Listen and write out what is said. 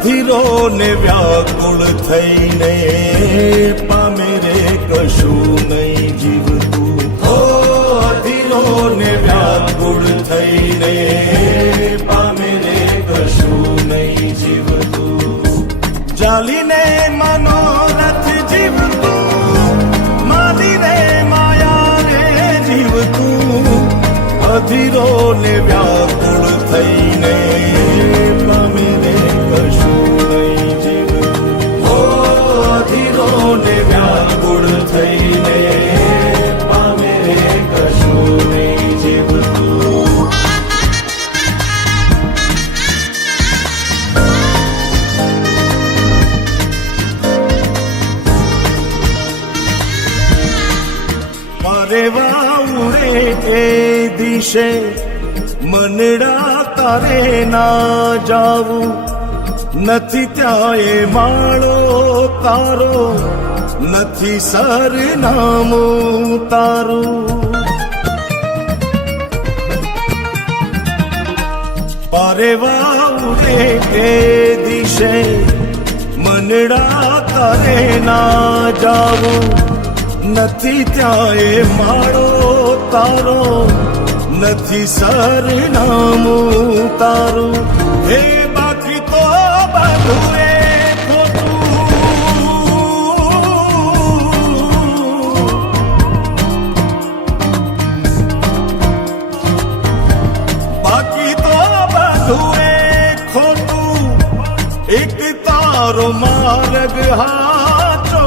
અધીરો ને વ્યાકુળ થઈને પામે રે કશું નહીં જીવતું. ઓ અધીરો ને વ્યાકુળ થઈને પામે રે કશું નહીં જીવતું. જાલીને મનોરથ જીવતું, માલીને માયા રે જીવતું. અધીરો ને વ્યાકુળ થઈને પામે રે કશું નહીં જીવતું. ઓ અધીરો ને વ્યાકુળ થઈને પામે રે કશું નહીં જીવતું. રેવા ઉડે એ દિશે મનડા તારે ના જાવું. નથી ત્યાં એ માળો તારો, નથી સરનામું તારું. પારેવા ઉડે એ દિશે મનડા તારે ના જાવું. નથી ત્યાં એ માળો તારો, નથી સરનામું તારું. હે બાકી તો બધું એ ખોટું. બાકી તો બધું એ ખોટું. એક તારો માર્ગ હાચો.